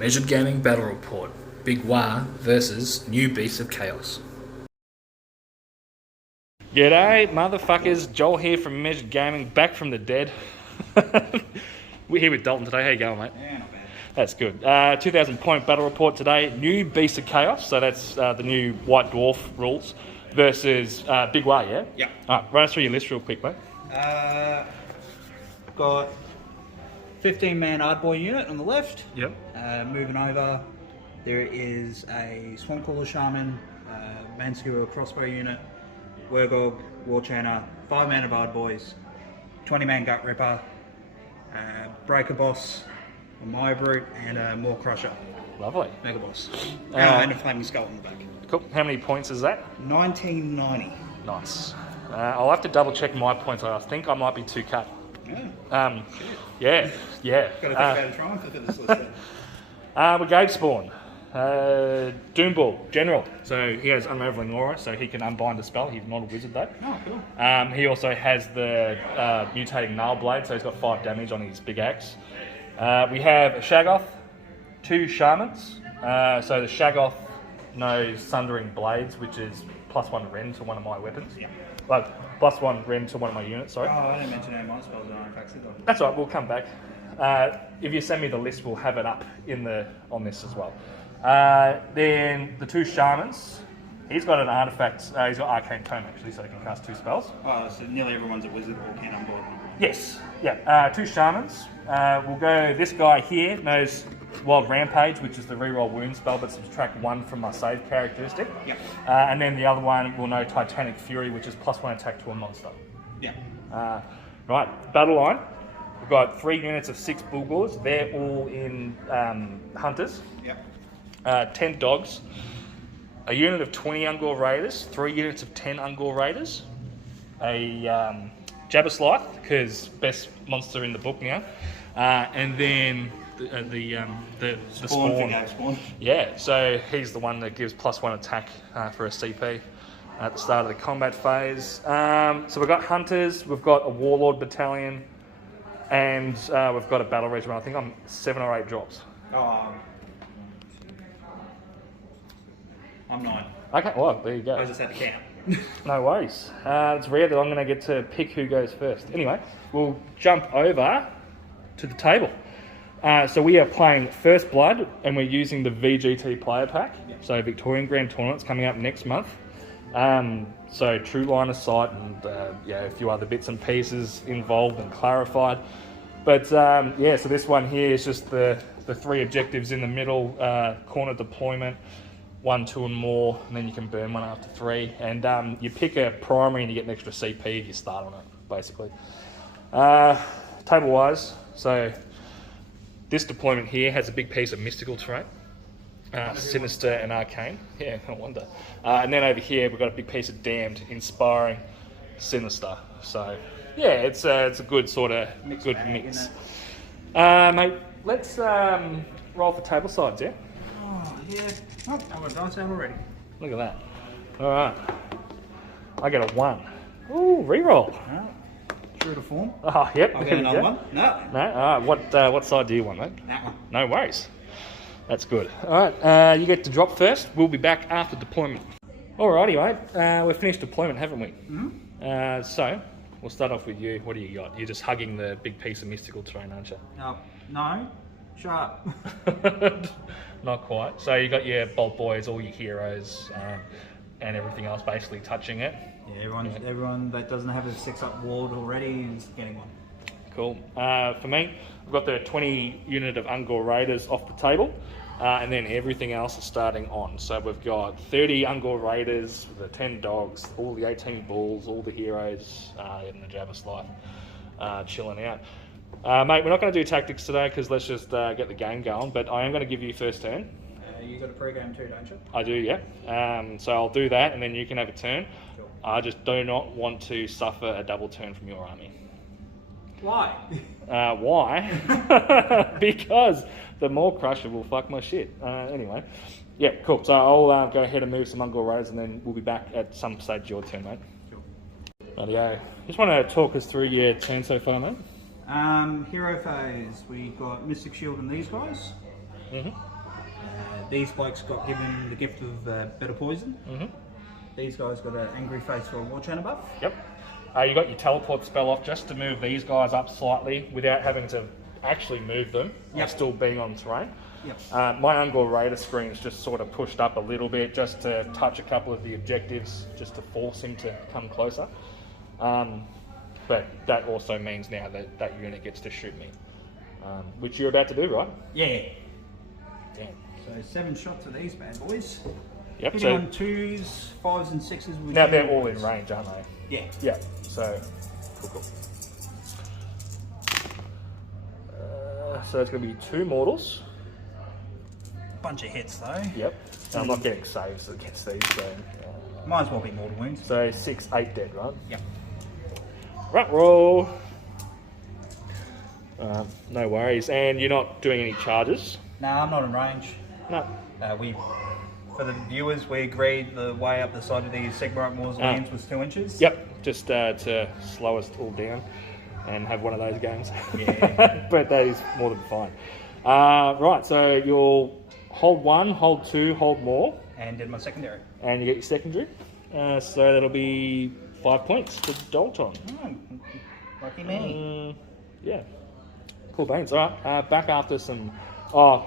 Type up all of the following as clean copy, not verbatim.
Measured Gaming Battle Report. Big Waaagh versus New Beasts of Chaos. G'day, motherfuckers. Joel here from Measured Gaming, back from the dead. We're here with Dalton today. How you going, mate? Yeah, not bad. That's good. 2,000 point battle report today. New Beasts of Chaos, so that's the new White Dwarf rules, versus Big Waaagh, yeah? Yeah. All right, run us through your list real quick, mate. Got 15-man Ardboy unit on the left. Yep. Moving over, there is a Swampcaller Shaman, Manskewer crossbow unit, Wergog, Warchanter, 5-man of Ardboys, 20-man Gut Ripper, Breaker Boss, a Maya Brute, and a Maw Crusher. Lovely. Mega Boss. And a Flaming Skull on the back. Cool. How many points is that? 1990. Nice. I'll have to double check my points. I think I might be 2K. Yeah. Yeah. Got to think about a triumph for this list then. Brigade Spawn. Doomball, General. So he has Unraveling Aura, so he can unbind a spell. He's not a wizard though. Oh, cool. He also has the Mutating Nail Blade, so he's got 5 damage on his big axe. We have a Shaggoth, 2 Shamans. So the Shaggoth knows Sundering Blades, which is +1 rend to one of my weapons. Yeah. Like, +1 rend to one of my units, sorry. Oh, I didn't mention any of my spells on Artifacts, did I? That's all right, we'll come back. If you send me the list, we'll have it up on this as well. Then the 2 Shamans, he's got an artifact, he's got Arcane Tome actually, so he can cast 2 spells. Oh, so nearly everyone's a wizard or can unboard them. Yes, yeah, 2 Shamans. We'll go, this guy here knows Wild Rampage, which is the reroll wound spell, but subtract 1 from my save characteristic. Yep. And then the other one will know Titanic Fury, which is +1 attack to a monster. Yeah. Right, battle line. We've got 3 units of 6 Bulgors. They're all in Hunters. Yep. 10 Dogs. A unit of 20 Ungor Raiders. 3 units of 10 Ungor Raiders. A Jabberslythe, because best monster in the book now. And then the Spawn. Spawn. Yeah, so he's the one that gives +1 attack for a CP at the start of the combat phase. So we've got Hunters, we've got a Warlord Battalion, and we've got a Battle Regiment. I think I'm 7 or 8 drops. Oh, I'm 9. Okay, well, there you go. I just had to count. No worries. It's rare that I'm going to get to pick who goes first. Anyway, we'll jump over to the table. So we are playing First Blood, and we're using the VGT player pack. Yep. So Victorian Grand Tournament's coming up next month. So True Line of Sight and a few other bits and pieces involved and clarified. But so this one here is just the 3 objectives in the middle, corner deployment, 1, 2 and more, and then you can burn one after 3. And you pick a primary and you get an extra CP if you start on it, basically. Table-wise, so this deployment here has a big piece of mystical terrain, sinister and arcane. Yeah, no wonder. And then over here we've got a big piece of damned, inspiring, sinister. So yeah, it's a good sort of mix. Mate, let's roll for table sides, yeah? Oh, yeah. Oh, I've got a dice out already. Look at that. All right. I get a 1. Ooh, reroll. Oh, true to form. Oh, yep. I'll get another one. No. No? All right. What side do you want, mate? That one. No worries. That's good. All right. You get to drop first. We'll be back after deployment. Alrighty, mate. We've finished deployment, haven't we? Mm-hmm. So, we'll start off with you. What do you got? You're just hugging the big piece of mystical terrain, aren't you? No. Shut up. Not quite. So you got your Bolt Boys, all your heroes, and everything else basically touching it. Yeah, everyone that doesn't have a 6-up ward already is getting one. Cool. For me, we've got the 20 unit of Ungor Raiders off the table, and then everything else is starting on. So we've got 30 Ungor Raiders, the 10 Dogs, all the 18 Bulls, all the heroes, and the Jabberslythe chilling out. Mate, we're not going to do tactics today because let's just get the game going, but I am going to give you first turn. You got a pre-game too, don't you? I do, yeah. So I'll do that and then you can have a turn. Sure. I just do not want to suffer a double turn from your army. Why? Why? Because the Maw Crusher will fuck my shit. Anyway, yeah, cool. So I'll go ahead and move some Ungor Raiders and then we'll be back at some stage your turn, mate. Sure. Rightio. Just want to talk us through your turn so far, mate. Hero phase, we got Mystic Shield and these guys. Mm-hmm. These blokes got given the gift of better poison. These guys got an angry face for a war channel buff. Yep. You got your teleport spell off just to move these guys up slightly without having to actually move them, while still being on terrain. Yep. My Ungor Raider screen's just sort of pushed up a little bit just to touch a couple of the objectives, just to force him to come closer. But that also means now that that unit gets to shoot me, which you're about to do, right? Yeah. Damn. So 7 shots of these bad boys. Yep. Hitting So on 2s, 5s and 6s. With now they're all in range, aren't they? Yeah. Yeah. So cool. So it's going to be 2 mortals. Bunch of hits though. Yep. And I'm not getting saves against these, so. Might as well be mortal wounds. So 6, 8 dead, right? Yep. Right, roll. No worries. And you're not doing any charges? No, I'm not in range. No. For the viewers, we agreed the way up the side of the Sigmar mausoleums was 2 inches. Yep. Just to slow us all down and have one of those games. Yeah. But that is more than fine. Right, so you'll hold 1, hold 2, hold more. And did my secondary. And you get your secondary. So that'll be 5 points to Dalton. Oh, lucky me. Yeah. Cool beans. All right. Back after some. What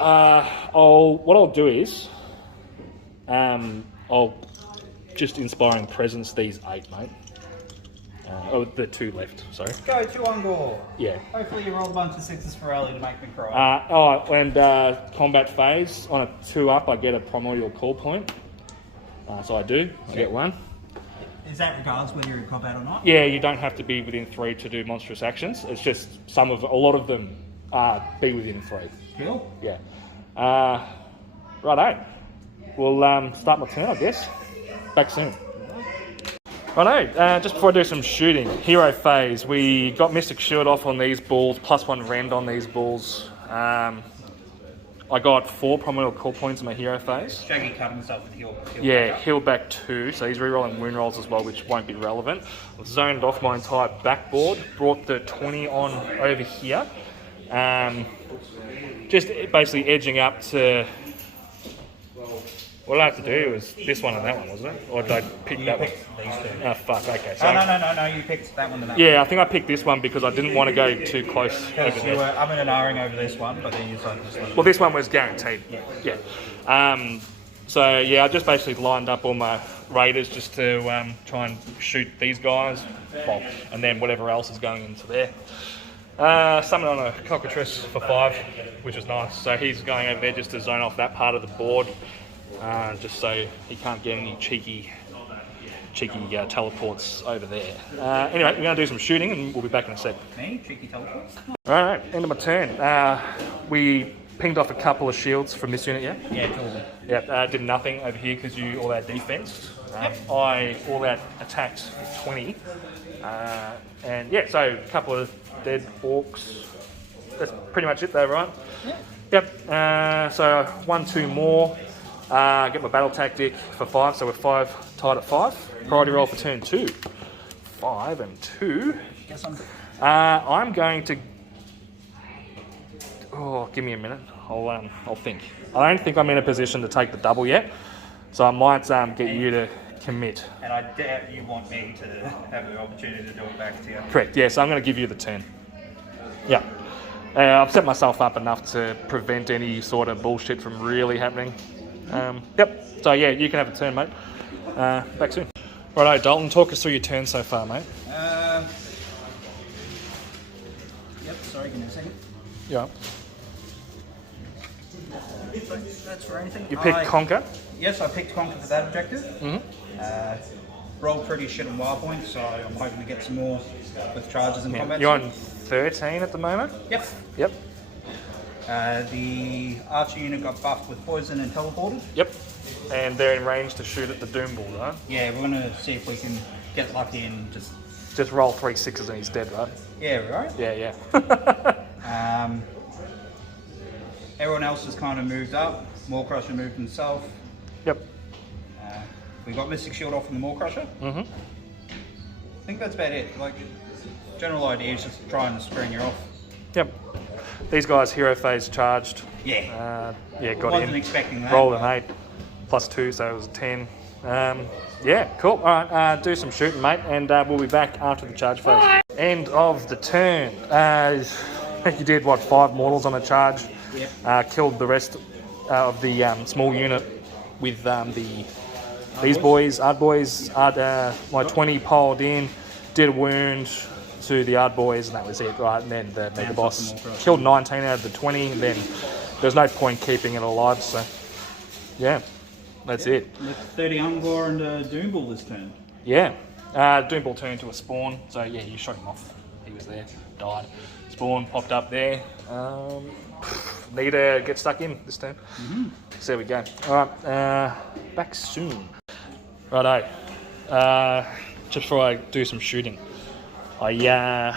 I'll do is, I'll just inspiring presence these 8, mate. The 2 left. Sorry. Go to Ungor. Yeah. Hopefully you roll a bunch of 6s for early to make me cry. And combat phase on a 2 up, I get a primordial call point. So I do. I get 1. Is that regardless whether you're in combat or not? Yeah, you don't have to be within 3 to do monstrous actions. It's just a lot of them be within 3. Cool. Yeah. Righto. We'll start my turn, I guess. Back soon. Righto. Just before I do some shooting, hero phase. We got Mystic Shield off on these bulls, +1 rend on these bulls. I got 4 primordial call points in my hero phase. Shaggy cut himself with heal. Heal back 2, so he's rerolling wound rolls as well, which won't be relevant. I've zoned off my entire backboard, brought the 20 on over here. Just basically edging up to... What I have to do was this one and that one, wasn't it? Or did I pick that one? These 2. Oh, fuck, okay. So No, you picked that one. yeah, I think I picked this one because I didn't want to go too close over Because you were there. umming and ahhing over this one, but then you decided this one. Well, this one was guaranteed. Yeah. So, yeah, I just basically lined up all my raiders just to try and shoot these guys. Well, and then whatever else is going into there. Summon on a cockatrice for 5, which is nice. So he's going over there just to zone off that part of the board. Just so he can't get any cheeky teleports over there. Anyway, we're going to do some shooting and we'll be back in a sec. Me? Cheeky teleports? Alright, end of my turn. We pinged off a couple of shields from this unit, yeah? Yeah, totally. Yep, did nothing over here because you all out defensed. I all out attacked for 20. And yeah, so a couple of dead orcs. That's pretty much it though, right? Yeah. Yep, so 1, 2 more. Get my battle tactic for 5, so we're 5 tied at 5. Priority roll for turn 2. 5 and 2. Guess I'm... I'm going to. Oh, give me a minute. I'll think. I don't think I'm in a position to take the double yet, so I might get you to commit. And I doubt you want me to have the opportunity to do it back to you. Correct. Yeah. So I'm going to give you the turn. Yeah. I've set myself up enough to prevent any sort of bullshit from really happening. Yep. So yeah, you can have a turn, mate. Back soon. Righto, Dalton, talk us through your turn so far, mate. Yep, sorry, give me a second. Yeah. That's for anything. You picked Conquer. Yes, I picked Conquer for that objective. Rolled pretty shit on wild points, so I'm hoping to get some more with charges and combat. You're on 13 at the moment? Yep. Yep. The archer unit got buffed with poison and teleported. Yep. And they're in range to shoot at the Doom Bull, right? Yeah, we're going to see if we can get lucky and Just roll 3 6s and he's dead, right? Yeah, right? Yeah. Everyone else has kind of moved up. Maw-Crusher moved himself. Yep. We got Mystic Shield off from the Maw-Crusher. I think that's about it. Like, general idea is just trying to string you off. Yep. These guys, hero phase charged. Yeah. Yeah, got Wasn't in. expecting that. Rolled an 8, +2, so it was a 10. Yeah, cool. All right, do some shooting, mate, and we'll be back after the charge phase. End of the turn. You did, what, 5 mortals on a charge? Yep. Killed the rest of the small unit with these boys, Ard boys. My 20 poled in, did a wound to the Ard boys, and that was it, right? And then the mega boss killed 19 out of the 20, and then there's no point keeping it alive, so yeah, that's it. With 30 Ungor and a Doombull this turn. Yeah, Doombull turned into a spawn, so yeah, you shot him off. He was there, died. Spawn popped up there. Need to get stuck in this turn. So there we go. All right, back soon. Righto. Just before I do some shooting, I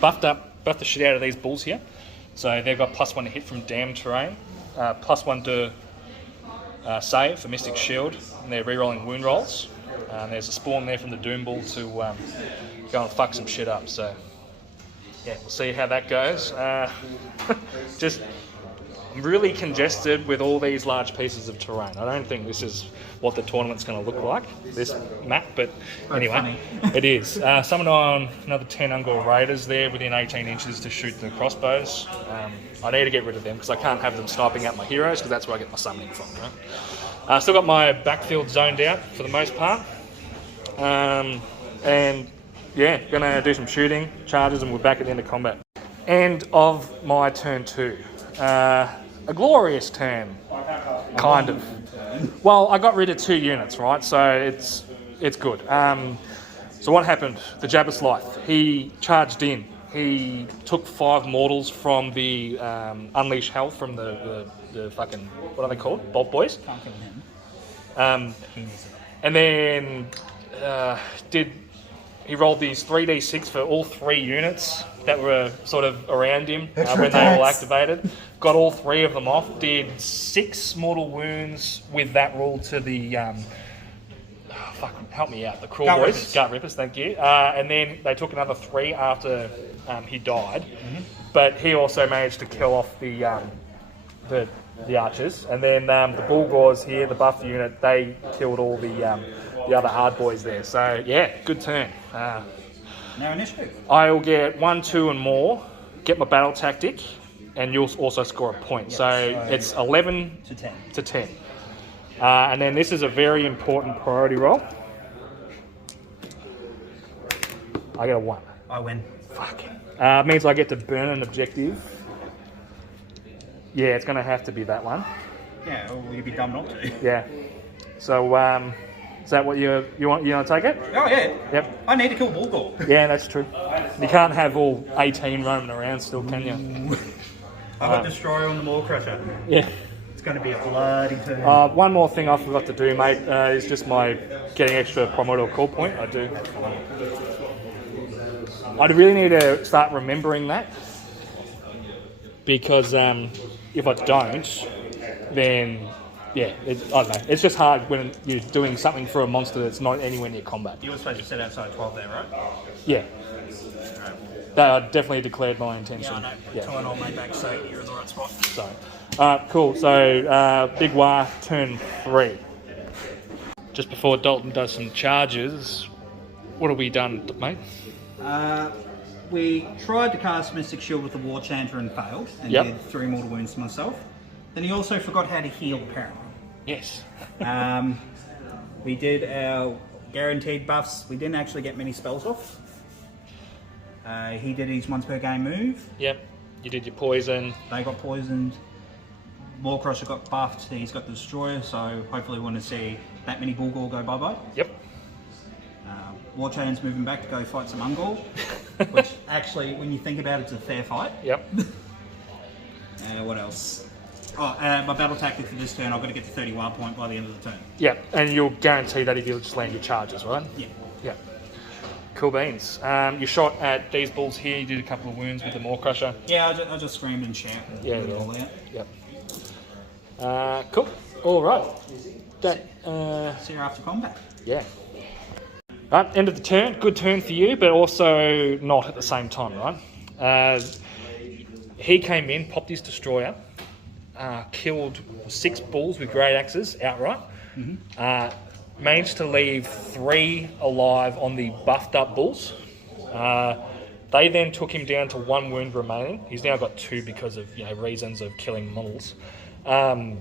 buffed the shit out of these bulls here. So they've got +1 to hit from damned terrain, +1 to save for Mystic Shield, and they're re-rolling wound rolls. There's a spawn there from the Doom Bull to go and fuck some shit up. So yeah, we'll see how that goes. Just really congested with all these large pieces of terrain. I don't think this is what the tournament's going to look like, this map, but anyway, it is. Summoned on another 10 Ungor Raiders there within 18 inches to shoot the crossbows. I need to get rid of them because I can't have them sniping out my heroes, because that's where I get my summoning from, right? Still got my backfield zoned out for the most part. And yeah, gonna do some shooting, charges, and we're back at the end of combat. End of my turn 2. A glorious turn, kind of. Well, I got rid of 2 units, right? So it's good. So what happened? The Jabberslith, he charged in. He took 5 mortals from the Unleash Hell from the fucking, what are they called? Bolt Boys? Can't kill him. And then he rolled these 3d6 for all 3 units that were sort of around him when they all activated. Got all 3 of them off. Did 6 mortal wounds with that rule to the help me out, the Cruel Boys, Gut Rippers, thank you. And then they took another 3 after he died. But he also managed to kill off the archers. And then the Bulgors here, the buff unit, they killed all the other hard boys there. So yeah, good turn. No initiative. I'll get 1, 2 and more, get my battle tactic, and you'll also score a point. Yep, so it's 11 to 10. And then this is a very important priority roll. I get a 1. I win. Fuck. Means I get to burn an objective. Yeah, it's going to have to be that one. Yeah, or you'd be dumb not to. Yeah. So, is that what you want? You want to take it? Oh yeah. Yep. I need to kill Bulgor. Yeah, that's true. You can't have all 18 roaming around still, can you? I got Destroyer on the Maw Crusher. Yeah. It's going to be a bloody turn. One more thing I forgot to do, mate, is just my getting extra Primordial Call point. I do. I really need to start remembering that, because if I don't, then yeah, I don't know. It's just hard when you're doing something for a monster that's not anywhere near combat. You were supposed to set outside 12 there, right? Yeah. I definitely declared my intention. Yeah, I know. Yeah. Turn on my back, so you're in the right spot. So, cool. So, Big Waaagh, turn 3. Just before Dalton does some charges, what have we done, mate? We tried to cast Mystic Shield with the War Chanter and failed, and did 3 mortal wounds to myself. Then he also forgot how to heal, apparently. Yes. We did our guaranteed buffs. We didn't actually get many spells off. He did his once per game move. Yep. You did your poison. They got poisoned. Maw Crusher got buffed. He's got the Destroyer, so hopefully we want to see that many Bulgor go bye-bye. Yep. War Chain's moving back to go fight some Ungor, which actually, when you think about it, it's a fair fight. Yep. What else? Oh, my battle tactic for this turn, I've got to get to 30 wild point by the end of the turn. Yeah, and you'll guarantee that if you just land your charges, right? Yeah. Yeah. Cool beans. You shot at these bulls here, you did a couple of wounds with the Maw Crusher. Yeah, I just screamed and shouted. Yeah, it all out. Yep. Cool. All right. See you after combat. Yeah. Right, end of the turn. Good turn for you, but also not at the same time, right? he came in, popped his destroyer, killed 6 bulls with great axes outright. Managed to leave 3 alive on the buffed up bulls. They then took him down to 1 wound remaining. He's now got 2 because of reasons of killing models. And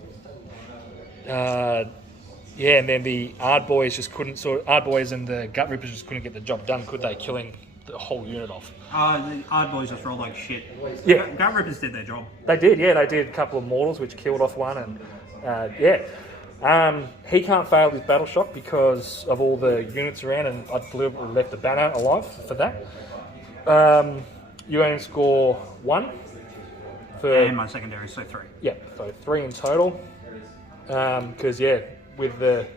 then the Ard boys just couldn't Ard boys and the Gut Rippers just couldn't get the job done, could they? Killing the whole unit off. The Ard boys just rolled like shit. Yeah, Gut Rippers did their job. They did. Yeah, they did a couple of mortals which killed off one, and he can't fail his battle shock because of all the units around, and I deliberately left the banner alive for that. You only score 1 for And my secondary, so 3. Yeah, so 3 in total. Because with the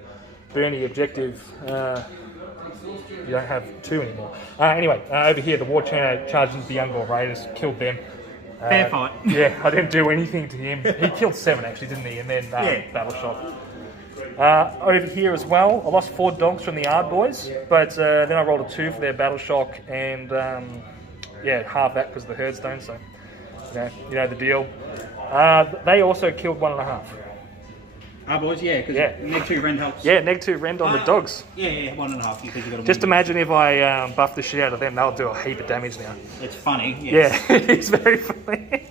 Bernie objective, you don't have 2 anymore. Anyway, over here, the War Channel charged into the Ungor Raiders, killed them. Fair fight. Yeah, I didn't do anything to him. He killed 7 actually, didn't he? And then battle shock. Over here as well, I lost 4 dogs from the Ard boys, but then I rolled a 2 for their battle shock, and half that because of the herdstone. So you know the deal. They also killed 1.5. Ard boys, because neg 2 rend helps. Yeah, neg 2 rend on the dogs. 1.5 because you got. Just imagine if I buff the shit out of them, they'll do a heap of damage now. It's funny. Yes. Yeah, it's very funny.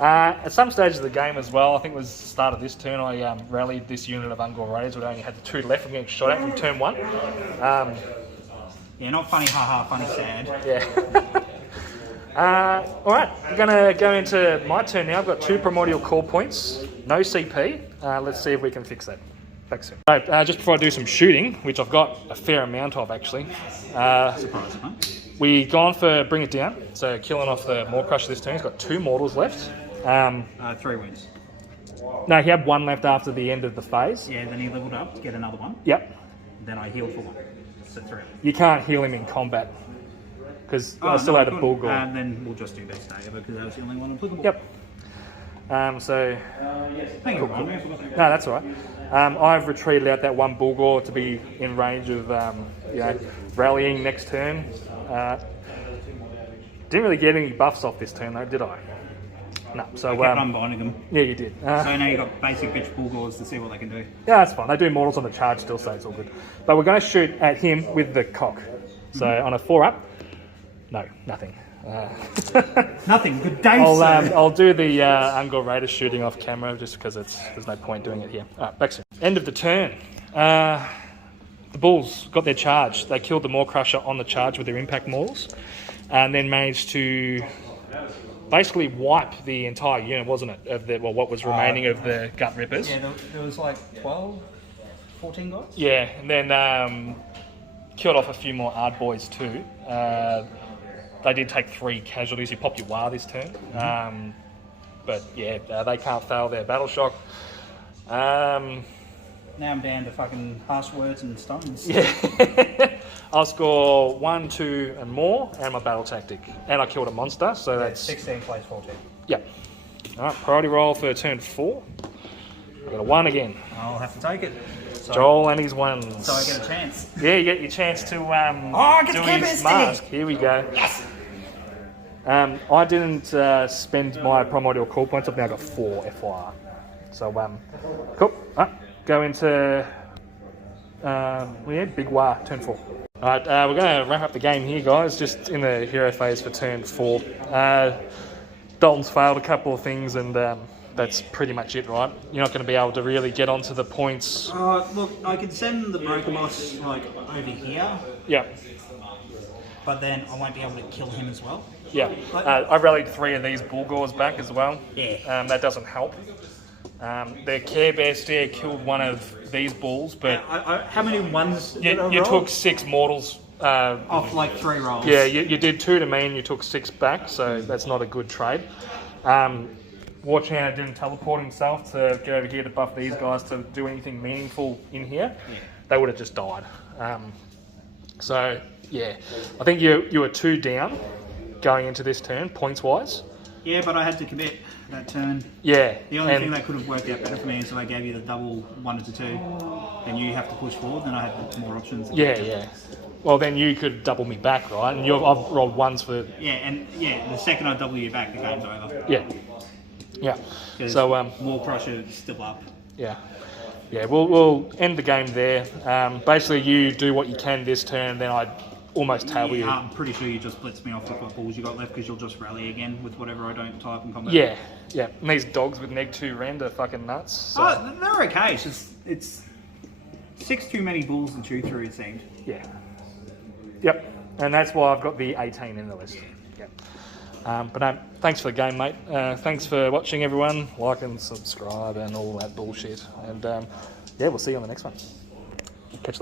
At some stage of the game as well, I think it was the start of this turn, I rallied this unit of Ungor Raiders, but I only had the 2 left from getting shot at from turn 1. Not funny, haha, funny, sad. Yeah. Alright, I'm going to go into my turn now. I've got 2 primordial core points, no CP. Let's see if we can fix that. Back soon. Right, just before I do some shooting, which I've got a fair amount of actually. Surprise, huh? We gone for Bring It Down, so killing off the Maw Crusher this turn. He's got 2 mortals left. 3 wins. No, he had 1 left after the end of the phase. Yeah, then he leveled up to get another 1. Yep. Then I healed for 1. So 3. You can't heal him in combat because I still had a bull gore. Then we'll just do best day ever because that was the only one applicable. Yep. Thank you, Ryan. I forgot that. No, that's all right. I've retreated out that 1 bull gore to be in range of rallying next turn. Didn't really get any buffs off this turn though, did I? No. So I kept unbinding them. Yeah, you did. So now you've got basic bitch bullgores to see what they can do. Yeah, that's fine. They do mortals on the charge still, so it's all good. But we're going to shoot at him with the cock. So on a 4-up, no, nothing. Nothing. Good day, sir. I'll do the Ungor Raider shooting off camera just because there's no point doing it here. All right, back soon. End of the turn. The Bulls got their charge. They killed the Maw Crusher on the charge with their impact mortals, and then managed to basically wipe the entire unit, wasn't it? Of what was remaining of the Gut Rippers. Yeah, there was like 12, 14 guys. Yeah, and then killed off a few more Ard boys too. They did take 3 casualties. You popped your Waaagh this turn. But yeah, they can't fail their battle shock. Now I'm down to fucking harsh words and stones. Yeah. I'll score 1, 2 and more, and my battle tactic. And I killed a monster, so that's 16 plays 14. Yeah. Alright, priority roll for turn 4. I got a 1 again. I'll have to take it. So, Joel and his 1s. So I get a chance. Yeah, you get your chance to I get do to keep his it, mask. Here we go. Yes! I didn't spend my primordial core points. I've now got 4 FYR. So, cool. Go into big Waaagh, turn 4. Alright, we're going to wrap up the game here, guys, just in the hero phase for turn 4. Dalton's failed a couple of things, and that's pretty much it, right? You're not going to be able to really get onto the points. Look, I could send the broker boss like over here. Yeah. But then I won't be able to kill him as well. Yeah. I rallied 3 of these bullgores back as well. Yeah. That doesn't help. The Care Bear Steer killed 1 of these bulls, but how many ones did I you roll? took 6 mortals. Off like 3 rolls. Yeah, you did 2 to me and you took 6 back, so that's not a good trade. Warchanner didn't teleport himself to get over here to buff these guys to do anything meaningful in here. Yeah. They would have just died. So, yeah, I think you were 2 down going into this turn, points-wise. Yeah, but I had to commit that turn. Yeah. The only thing that could have worked out better for me is if I gave you the double 1 to 2, and you have to push forward, then I had more options. Yeah. Well, then you could double me back, right? And I've rolled ones for... Yeah, the second I double you back, the game's over. Yeah. Yeah. 'Cause So, Wall Crusher is still up. yeah. Yeah, we'll end the game there. Basically, you do what you can this turn, then I almost table you. I'm pretty sure you just blitz me off with what balls you got left because you'll just rally again with whatever I don't tie up in combat. Yeah, yeah. And these dogs with neg 2 rend are fucking nuts. So. Oh, they're okay. It's 6 too many balls to chew through, it seemed. Yeah. Yep. And that's why I've got the 18 in the list. Yep. But no, thanks for the game, mate. Thanks for watching, everyone. Like and subscribe and all that bullshit. And yeah, we'll see you on the next one. Catch you later.